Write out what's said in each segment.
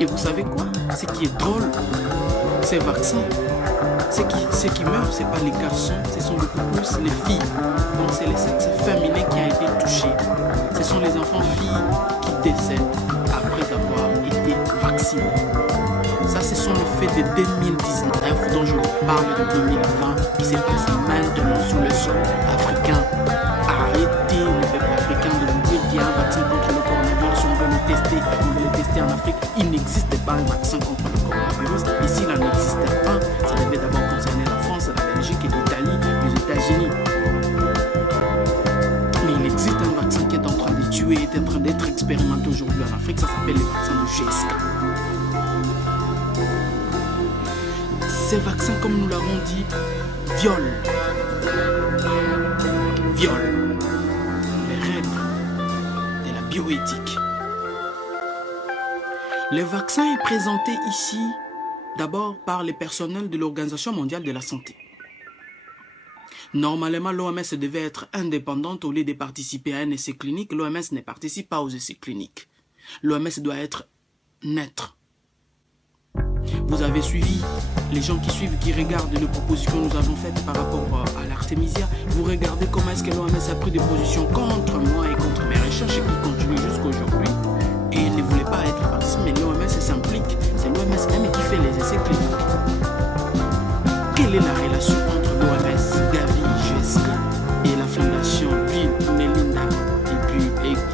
Et vous savez quoi? Ce qui est drôle, ces vaccins, ceux qui meurent, ce n'est pas les garçons, ce sont beaucoup plus les filles. Donc c'est le sexe féminin qui a été touché. Ce sont les enfants-filles qui décèdent après avoir été vaccinés. Ça, ce sont les faits de 2019 dont je vous parle de 2020 qui s'est passé maintenant sur le sol africain. Arrêtez le peuple africain de vous dire qu'il y a un vaccin contre le coronavirus, on veut le tester en Afrique. Il n'existe pas un vaccin contre le coronavirus. Et s'il en existait un, ça devait d'abord concerner la France, la Belgique et l'Italie, les États-Unis. Mais il existe un vaccin qui est en train de tuer, est en train d'être expérimenté aujourd'hui en Afrique, ça s'appelle le vaccin de GSK. Ces vaccins, comme nous l'avons dit, violent les règles de la bioéthique. Le vaccin est présenté ici d'abord par les personnels de l'Organisation mondiale de la santé. Normalement, l'OMS devait être indépendante au lieu de participer à un essai clinique. L'OMS ne participe pas aux essais cliniques. L'OMS doit être neutre. Vous avez suivi, les gens qui suivent, qui regardent les propositions que nous avons faites par rapport à l'Artemisia. Vous regardez comment est-ce que l'OMS a pris des positions contre moi et contre mes recherches et qui continuent jusqu'à aujourd'hui. Et ne voulait pas être participant, mais l'OMS s'implique. C'est l'OMS même qui fait les essais cliniques. Quelle est la relation entre l'OMS, Gavi, GSK et la fondation Bill, Melinda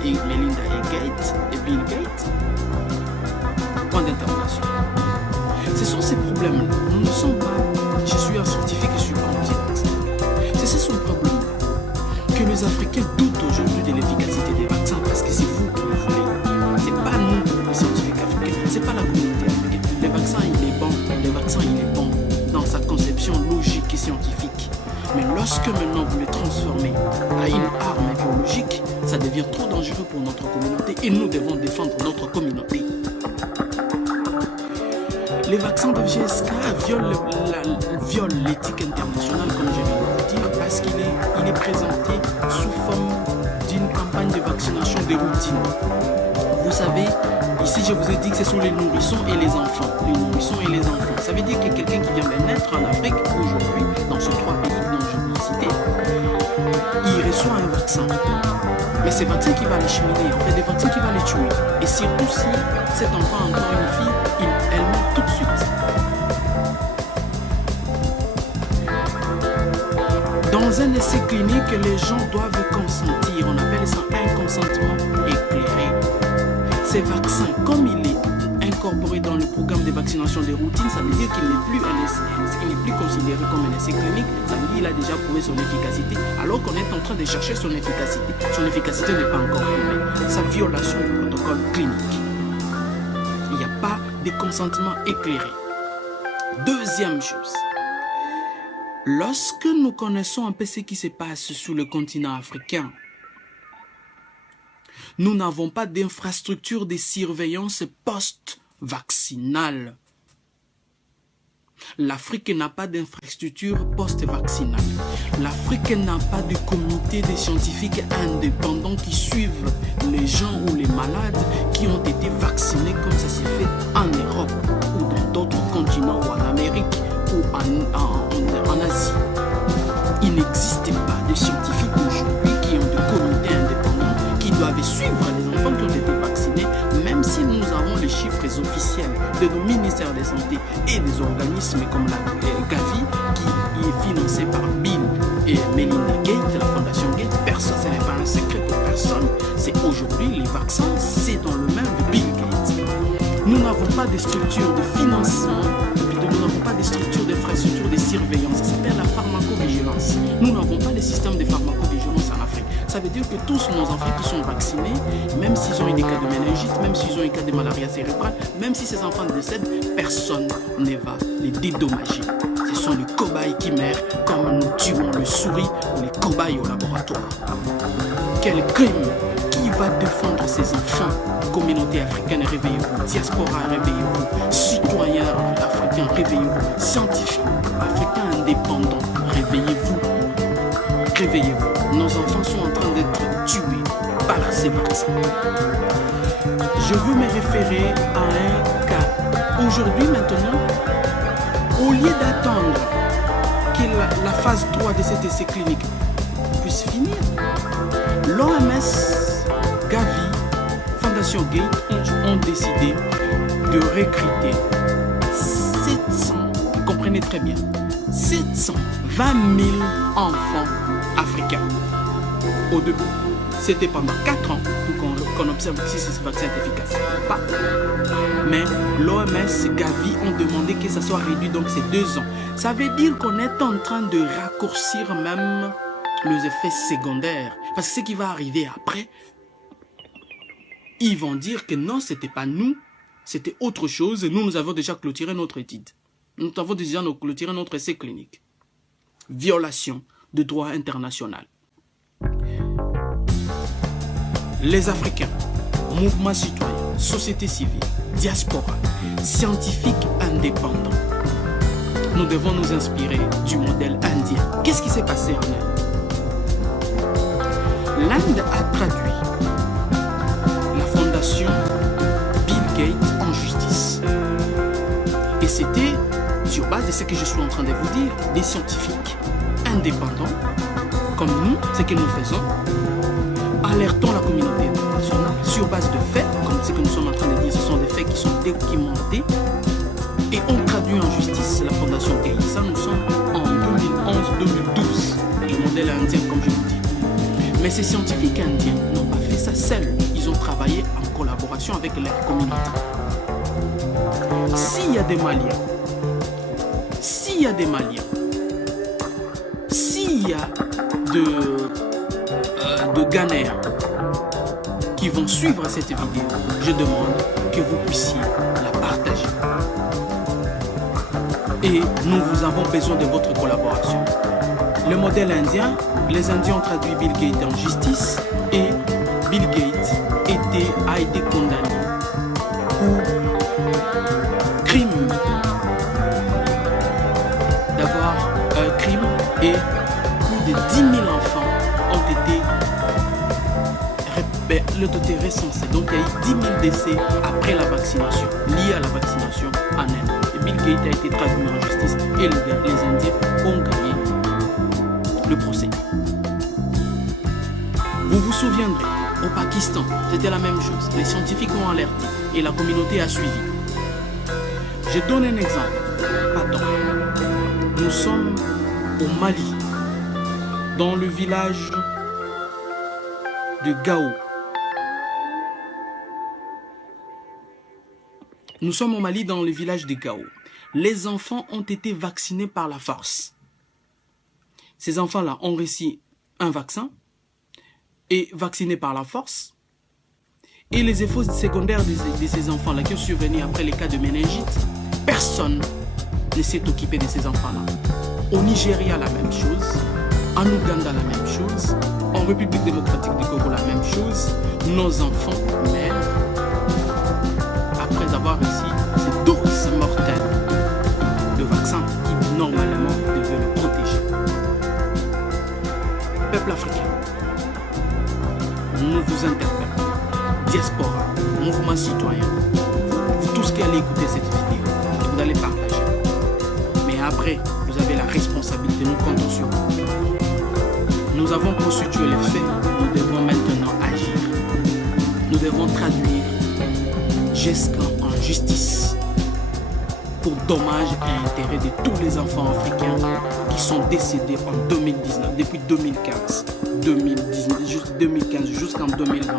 et Bill Gates? Point d'interrogation. Ce sont ces problèmes-là. Nous ne sommes pas. Je suis un scientifique et je suis pas anti-vaccin. C'est ce problème que les Africains doutent aujourd'hui de l'efficacité des vaccins parce que c'est vous qui le voulez. C'est pas nous, les scientifiques africains. C'est pas la communauté africaine. Le vaccin, il est bon. Le vaccin, il est bon dans sa conception logique et scientifique. Mais lorsque maintenant vous le transformez à une arme biologique, ça devient trop dangereux pour notre communauté et nous devons défendre notre communauté. Les vaccins de GSK violent l'éthique internationale, comme je viens de vous dire, parce qu'il est présenté sous forme d'une campagne de vaccination de routine. Vous savez, ici je vous ai dit que ce sont les nourrissons et les enfants. Les nourrissons et les enfants. Ça veut dire que quelqu'un qui vient de naître en Afrique aujourd'hui, dans ces 3 pays dont je vous ai cité, il reçoit un vaccin. Mais c'est le vaccin qui va les cheminer, en fait, des vaccins qui va les tuer. Et surtout si cet enfant a encore une fille, elle meurt tout de suite. Dans un essai clinique, les gens doivent consentir. On appelle ça un consentement éclairé. Ces vaccins, comme il est incorporé dans le programme de vaccination de routine, ça veut dire qu'il n'est plus considéré comme un essai clinique. Ça veut dire qu'il a déjà prouvé son efficacité, alors qu'on est en train de chercher son efficacité. Son efficacité n'est pas encore prouvée. Sa violation du protocole clinique. Il n'y a pas de consentement éclairé. Deuxième chose, lorsque nous connaissons un peu ce qui se passe sur le continent africain, nous n'avons pas d'infrastructure de surveillance post-vaccinale. L'Afrique n'a pas d'infrastructure post-vaccinale. L'Afrique n'a pas de comité de scientifiques indépendants qui suivent les gens ou les malades qui ont été vaccinés comme ça s'est fait en Europe ou dans d'autres continents ou en Amérique ou en Asie. Il n'existe pas de scientifiques aujourd'hui qui ont des comités indépendants qui doivent suivre les enfants qui ont été vaccinés, même si nous avons les chiffres officiels de nos ministères de santé et des organismes comme la Gavi qui est financé par Bill et Melinda Gates, la fondation Gates. Personne, ce n'est pas un secret pour personne. C'est aujourd'hui les vaccins, c'est dans le main de Bill Gates. Nous n'avons pas de structure de financement, nous n'avons pas de structure d'infrastructure de surveillance. Ça s'appelle la pharmacovigilance. Nous n'avons pas de système de pharmacovigilance en Afrique. Ça veut dire que tous nos enfants qui sont vaccinés, même s'ils ont eu des cas de méningite, même s'ils ont eu des cas de malaria cérébrale, même si ces enfants décèdent, personne ne va les dédommager. Ce sont les cobayes qui meurent comme nous tuons les souris ou les cobayes au laboratoire. Quel crime! Qui va défendre ces enfants? Communauté africaine, réveillez-vous. Diaspora, réveillez-vous. Citoyens africains, réveillez-vous. Scientifiques africains indépendants, réveillez-vous. Réveillez-vous. Nos enfants sont en train d'être tués par ces vaccins. Je veux me référer à un cas Aujourd'hui, maintenant, au lieu d'attendre que la phase 3 de cet essai clinique puisse finir, l'OMS, Gavi, Fondation Gates ont décidé de recruter 700, comprenez très bien, 720 000 enfants africains. Au début, c'était pendant 4 ans pour qu'on observe si ce vaccin est efficace ou pas. Mais l'OMS, Gavi ont demandé que ça soit réduit, donc c'est 2 ans. Ça veut dire qu'on est en train de raccourcir même les effets secondaires. Parce que ce qui va arriver après, ils vont dire que non, c'était pas nous, c'était autre chose. Et nous avons déjà clôturé notre étude. Nous avons déjà clôturé notre essai clinique. Violation de droit international. Les Africains, mouvements citoyens, société civile, diaspora, scientifiques indépendants. Nous devons nous inspirer du modèle indien. Qu'est-ce qui s'est passé en Inde? L'Inde a traduit la fondation Bill Gates en justice. Et c'était sur base de ce que je suis en train de vous dire, des scientifiques indépendants, comme nous, ce que nous faisons, alertons la communauté internationale sur base de faits, comme ce que nous sommes en train de dire, ce sont des faits qui sont documentés, et on traduit en justice la fondation Gates. Ça, nous sommes en 2011-2012, le modèle indien, comme je vous dis. Mais ces scientifiques indiens n'ont pas fait ça seuls. Ils ont travaillé en collaboration avec leur communauté. S'il y a des Maliens, s'il y a de Ghanéens qui vont suivre cette vidéo, je demande que vous puissiez la partager. Et nous vous avons besoin de votre collaboration. Le modèle indien, les Indiens ont traduit Bill Gates en justice et Bill Gates a été condamné pour crime, d'avoir un crime, et plus de 10 000 enfants ont été recensés. Donc il y a eu 10 000 décès après la vaccination, liés à la vaccination en Inde. Et Bill Gates a été traduit en justice et les Indiens ont gagné le procès. Vous vous souviendrez, au Pakistan, c'était la même chose. Les scientifiques ont alerté et la communauté a suivi. Je donne un exemple. Pardon. Nous sommes au Mali, dans le village de Gao. Nous sommes au Mali, dans le village de Gao. Les enfants ont été vaccinés par la force. Ces enfants-là ont reçu un vaccin et vaccinés par la force. Et les effets secondaires de ces enfants-là qui ont survenu après les cas de méningite, personne ne s'est occupé de ces enfants-là. Au Nigeria, la même chose. En Ouganda, la même chose. En République démocratique du Congo, la même chose. Nos enfants meurent après avoir reçu ces doses mortelles de vaccins qui, normalement, devaient le protéger. Peuple africain, nous vous interpellons. Diaspora, mouvement citoyen, vous tous qui allez écouter cette vidéo, vous allez partager. Mais après, vous avez la responsabilité, nous comptons sur vous. Nous avons constitué les faits, nous devons maintenant agir. Nous devons traduire jusqu'en justice pour dommages et intérêts de tous les enfants africains qui sont décédés en 2019, depuis 2015 jusqu'en 2020,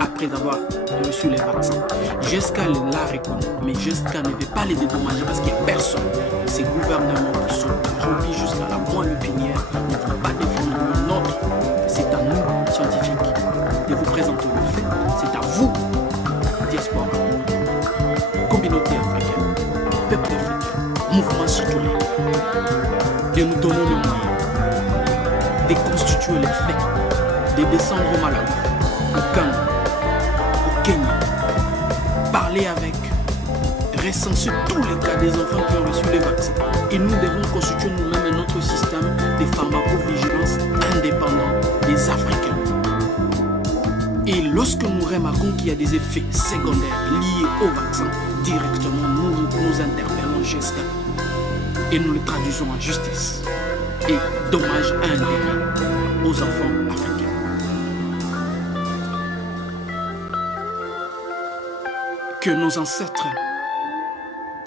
après avoir reçu les vaccins. Jusqu'à la reconnaître, mais jusqu'à ne veut pas les dédommager parce qu'il n'y a personne. Ces gouvernements qui sont remplis jusqu'à la moelle pinière ne vont pas défendre le nôtre. C'est à nous, scientifiques, de vous présenter le fait. C'est à vous, diaspora, communauté africaine, peuple africain, mouvement citoyen, de nous donner le moyen de constituer les faits, de descendre au Malawi, au Ghana, au Kenya, parler avec, recenser tous les cas des enfants qui ont reçu les vaccins. Et nous devons constituer nous-mêmes notre système de pharmacovigilance indépendant des Africains. Et lorsque nous remarquons qu'il y a des effets secondaires liés au vaccin, directement nous interpellons GSK et nous le traduisons en justice et dommage à intérêt aux enfants africains. Que nos ancêtres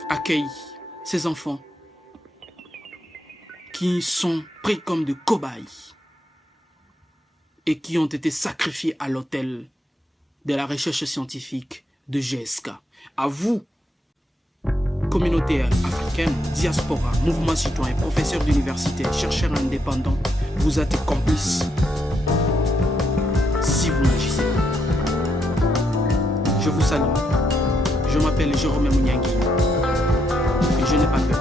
accueillent ces enfants qui sont pris comme de cobayes et qui ont été sacrifiés à l'autel de la recherche scientifique de GSK. À vous, communauté africaine, diaspora, mouvement citoyen, professeurs d'université, chercheurs indépendants, vous êtes complices si vous n'agissez pas. Je vous salue. Je m'appelle Jérôme Mouniangui et je n'ai pas peur.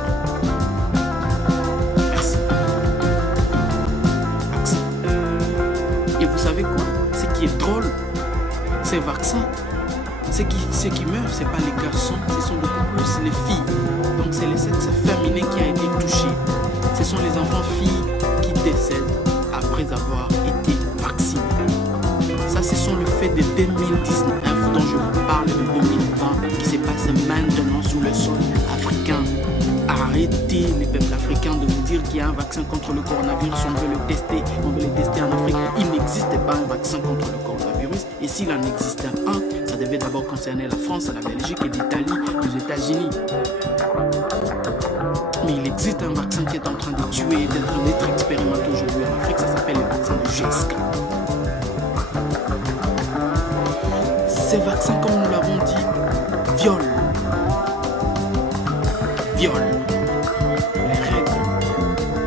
Merci. Accent. Et vous savez quoi? Ce qui est drôle, ces vaccins, ceux qui meurent, ce n'est pas les garçons, ce sont beaucoup plus les filles. Donc c'est le sexe féminin qui a été touché. Ce sont les enfants-filles qui décèdent après avoir été vaccinés. Ça, ce sont le fait de 2019 dont je vous parle de 2020 qui se passe maintenant sous le sol africain. Arrêtez les peuples africains de vous dire qu'il y a un vaccin contre le coronavirus, on veut le tester en Afrique. Il n'existe pas un vaccin contre le coronavirus et s'il en existait un, ça devait d'abord concerner la France, la Belgique et l'Italie, les États-Unis. Mais il existe un vaccin qui est en train de tuer et d'être expérimenté aujourd'hui en Afrique, ça s'appelle le vaccin de GSK. Ces vaccins, comme nous l'avons dit, violent les règles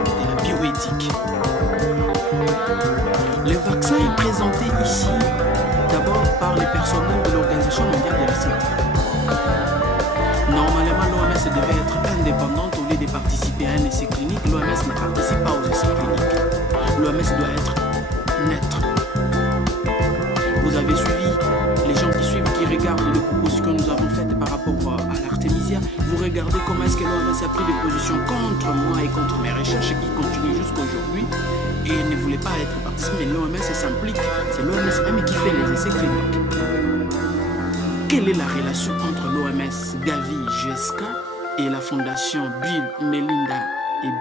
de la bioéthique. Le vaccin est présenté ici d'abord par les personnels de l'Organisation mondiale de la santé. Normalement, l'OMS devait être indépendante au lieu de participer à un essai clinique. L'OMS ne participe pas aux essais cliniques. L'OMS doit être neutre. Vous avez suivi les gens qui regardent les propositions que nous avons faites par rapport à l'Artemisia. Vous regardez comment est-ce que l'OMS a pris des positions contre moi et contre mes recherches qui continuent jusqu'à aujourd'hui et ne voulait pas être participé. Mais l'OMS s'implique. C'est l'OMS même qui fait les essais cliniques. Quelle est la relation entre l'OMS, Gavi, GSK et la fondation Melinda et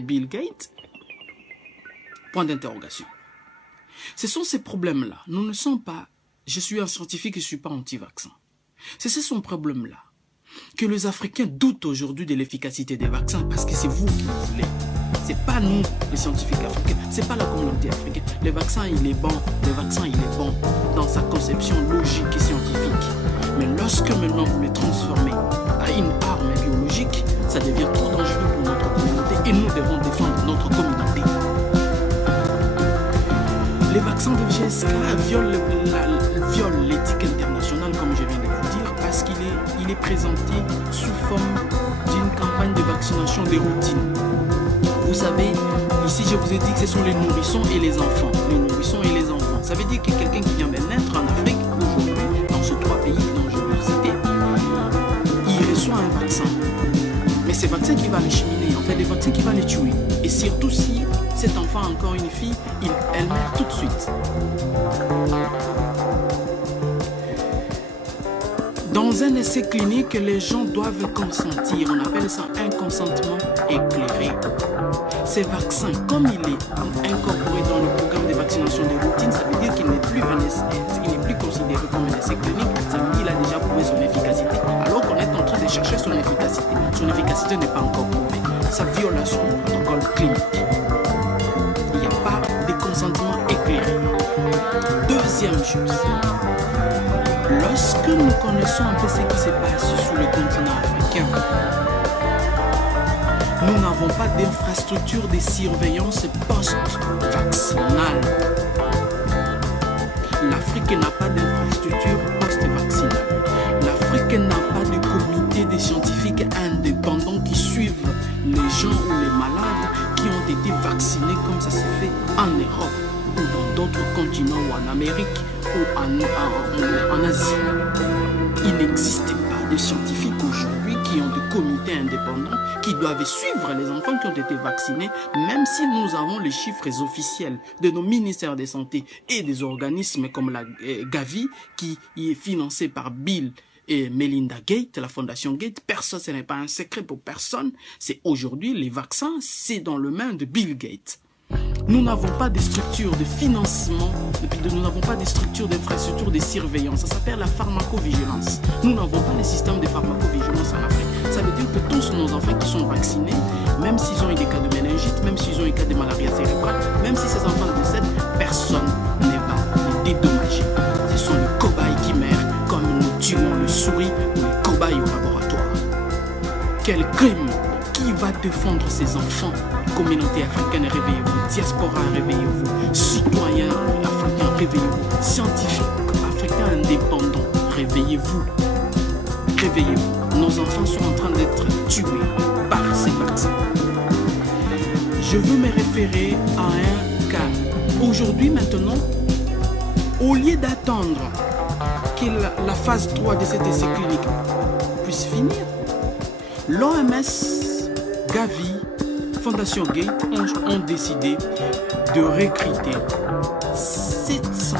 Bill Gates? Point d'interrogation. Ce sont ces problèmes-là. Nous ne sommes pas... Je suis un scientifique et je ne suis pas anti-vaccin. C'est ce problème-là que les Africains doutent aujourd'hui de l'efficacité des vaccins parce que c'est vous qui le voulez. Ce n'est pas nous, les scientifiques africains. Ce n'est pas la communauté africaine. Le vaccin, il est bon. Le vaccin, il est bon dans sa conception logique et scientifique. Mais lorsque maintenant vous le transformez à une arme biologique, ça devient trop dangereux pour notre communauté et nous devons défendre notre communauté. Les vaccins de GSK violent l'éthique internationale, comme je viens de vous dire, parce qu'il est présenté sous forme d'une campagne de vaccination de routine. Vous savez, ici je vous ai dit que ce sont les nourrissons et les enfants. Les nourrissons et les enfants. Ça veut dire que quelqu'un qui vient de naître en Afrique, aujourd'hui, dans ces 3 pays dont je vais citer, il reçoit un vaccin. Mais c'est le vaccin qui va les cheminer, en fait, des vaccins qui va les tuer. Et surtout si cet enfant a encore une fille, elle meurt tout de suite. Dans un essai clinique, les gens doivent consentir. On appelle ça un consentement éclairé. Ces vaccins, comme il est incorporé dans le programme de vaccination de routine, ça veut dire qu'il n'est plus considéré comme un essai clinique. Ça veut dire qu'il a déjà prouvé son efficacité, alors qu'on est en train de chercher son efficacité. Son efficacité n'est pas encore prouvée. Sa violation du protocole clinique. Il n'y a pas de consentement éclairé. Deuxième chose, lorsque nous connaissons un peu ce qui se passe sur le continent africain, nous n'avons pas d'infrastructure de surveillance post-vaccinale. L'Afrique n'a pas d'infrastructure post-vaccinale. L'Afrique n'a pas de comité de scientifiques indépendants qui suivent les gens ou les malades qui ont été vaccinés comme ça s'est fait en Europe ou dans d'autres continents ou en Amérique ou en Asie. Il n'existe pas de scientifiques aujourd'hui qui qui ont des comités indépendants qui doivent suivre les enfants qui ont été vaccinés, même si nous avons les chiffres officiels de nos ministères de santé et des organismes comme la Gavi, qui est financé par Bill et Melinda Gates, la fondation Gates. Personne, ce n'est pas un secret pour personne. C'est aujourd'hui, les vaccins, c'est dans le main de Bill Gates. Nous n'avons pas de structures de financement, nous n'avons pas de structures d'infrastructure de surveillance. Ça s'appelle la pharmacovigilance. Nous n'avons pas de système de pharmacovigilance en Afrique. Ça veut dire que tous nos enfants qui sont vaccinés, même s'ils ont eu des cas de méningite, même s'ils ont eu des cas de malaria cérébrale, même si ces enfants décèdent, personne ne va les dédommager. Ce sont les cobayes qui meurent comme nous tuons les souris ou les cobayes au laboratoire. Quel crime! Qui va défendre ces enfants? Communauté africaine, réveillez-vous. Diaspora, réveillez-vous. Citoyens africains, réveillez-vous. Scientifiques africains indépendants, réveillez-vous. Réveillez-vous. Nos enfants sont en train d'être tués par ces vaccins. Je veux me référer à un cas. Aujourd'hui, maintenant, au lieu d'attendre que la phase 3 de cet essai clinique puisse finir, l'OMS, Gavi, Fondation Gates ont décidé de recruter 700,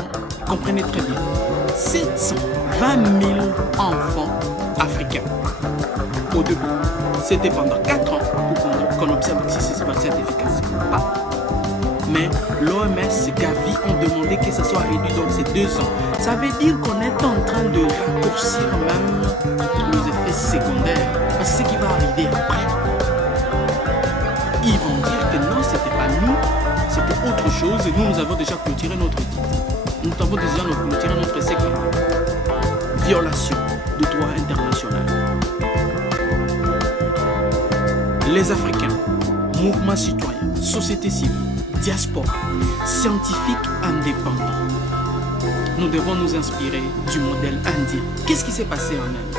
comprenez très bien, 720 000 enfants africains. Au début, c'était pendant 4 ans pour qu'on observe si ce vaccin est efficace ou pas. Mais l'OMS, Gavi ont demandé que ça soit réduit dans ces 2 ans. Ça veut dire qu'on est en train de raccourcir même les effets secondaires. Parce que ce qui va arriver après, ils vont dire que non, c'était pas nous, c'était autre chose et nous avons déjà clôturé notre titre. Nous avons déjà clôturé notre essai. Violation du droit international. Les Africains, mouvements citoyens, société civile, diaspora, scientifiques indépendants. Nous devons nous inspirer du modèle indien. Qu'est-ce qui s'est passé en Inde?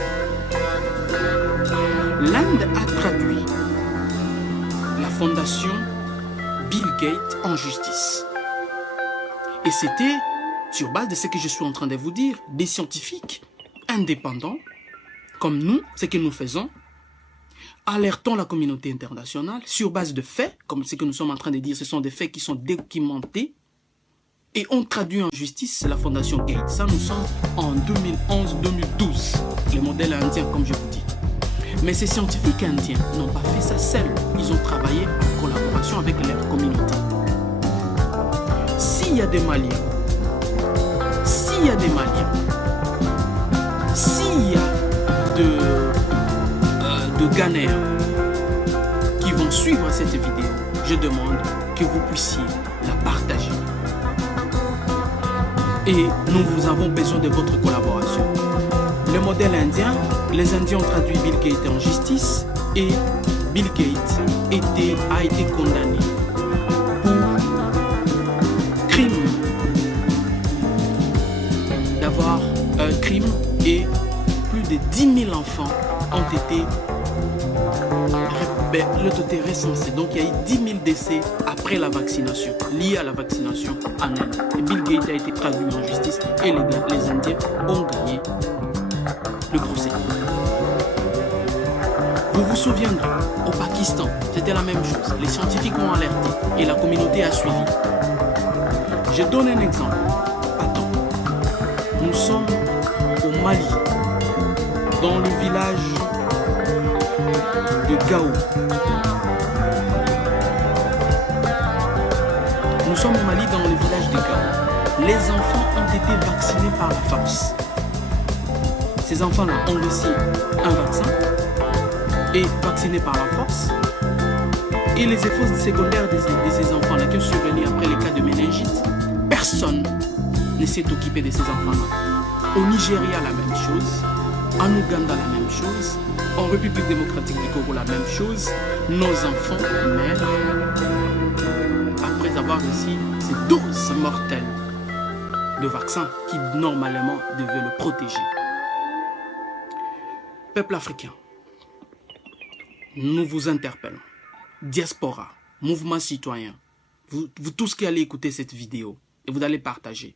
L'Inde a traduit la fondation Bill Gates en justice. Et c'était, sur base de ce que je suis en train de vous dire, des scientifiques indépendants, comme nous, ce que nous faisons, alertons la communauté internationale sur base de faits, comme ce que nous sommes en train de dire, ce sont des faits qui sont documentés, et on traduit en justice la fondation Gates. Ça, nous sommes en 2011-2012, le modèle indien, comme je vous dis. Mais ces scientifiques indiens n'ont pas fait ça seuls. Ils ont travaillé en collaboration avec leur communauté. S'il y a des Maliens, s'il y a de Ghanéens qui vont suivre cette vidéo, je demande que vous puissiez la partager. Et nous vous avons besoin de votre collaboration. Le modèle indien, les Indiens ont traduit Bill Gates en justice et Bill Gates a été condamné pour crime, d'avoir un crime, et plus de 10 000 enfants ont été recensés. Donc il y a eu 10 000 décès après la vaccination, liés à la vaccination en Inde. Et Bill Gates a été traduit en justice et les Indiens ont gagné le procès. Vous vous souviendrez, au Pakistan, c'était la même chose. Les scientifiques ont alerté et la communauté a suivi. Je donne un exemple. Attends. Nous sommes au Mali, dans le village de Gao. Nous sommes au Mali, dans le village de Gao. Les enfants ont été vaccinés par la force. Ces enfants-là ont reçu un vaccin et vaccinés par la force. Et les effets secondaires de ces enfants-là qui ont survenu après les cas de méningite, personne ne s'est occupé de ces enfants-là. Au Nigeria, la même chose. En Ouganda, la même chose. En République démocratique du Congo, la même chose. Nos enfants meurent après avoir reçu ces doses mortelles de vaccins qui normalement devaient le protéger. Peuple africain, nous vous interpellons. Diaspora, mouvement citoyen, vous tous qui allez écouter cette vidéo et vous allez partager.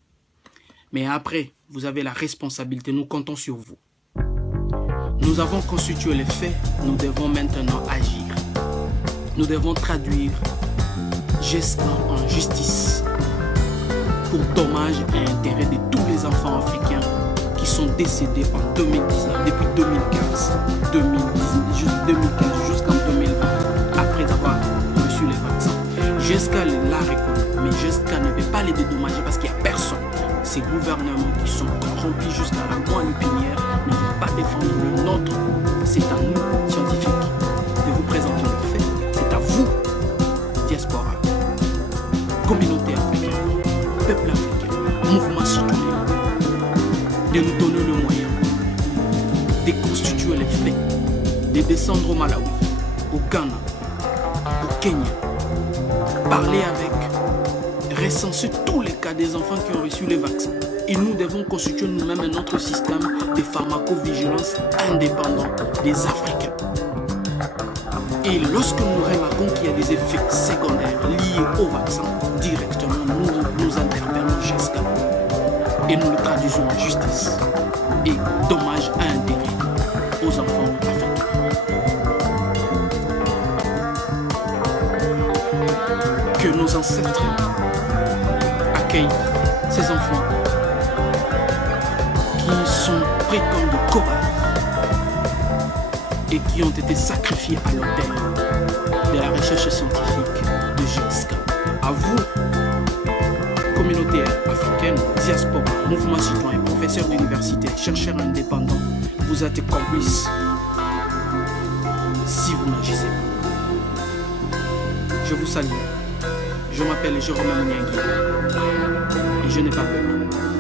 Mais après, vous avez la responsabilité, nous comptons sur vous. Nous avons constitué les faits, nous devons maintenant agir. Nous devons traduire GESCAM en justice pour dommages et intérêts de tous les enfants africains qui sont décédés en 2019, depuis 2015, 2015 jusqu'en 2020, après avoir reçu les vaccins. GESCAM l'a reconnu, mais GESCAM ne veut pas les dédommager parce qu'il n'y a personne. Ces gouvernements qui sont corrompus jusqu'à la moelle épinière ne veulent pas défendre le nôtre. C'est à nous, scientifiques, de vous présenter le fait. C'est à vous, diaspora, communauté africaine, peuple africain, mouvement citoyen, de nous donner le moyen de constituer les faits, de descendre au Malawi, au Ghana, au Kenya, parler avec, recenser tous les cas des enfants qui ont reçu les vaccins. Et nous devons constituer nous-mêmes notre système de pharmacovigilance indépendant des Africains. Et lorsque nous remarquons qu'il y a des effets secondaires liés au vaccin, directement nous interpellons GESCAM et nous le traduisons en justice et dommages à intérêt aux enfants africains. Que nos ancêtres accueillent ces enfants qui sont pris comme des cobayes et qui ont été sacrifiés à l'autel de la recherche scientifique de GESCAM. À vous, communauté africaine, diaspora, mouvement citoyen, professeurs d'université, chercheurs indépendants, vous êtes complices si vous n'agissez pas. Je vous salue. Je m'appelle Jérôme Mouniangui et je n'ai pas peur.